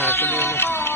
哎，这边？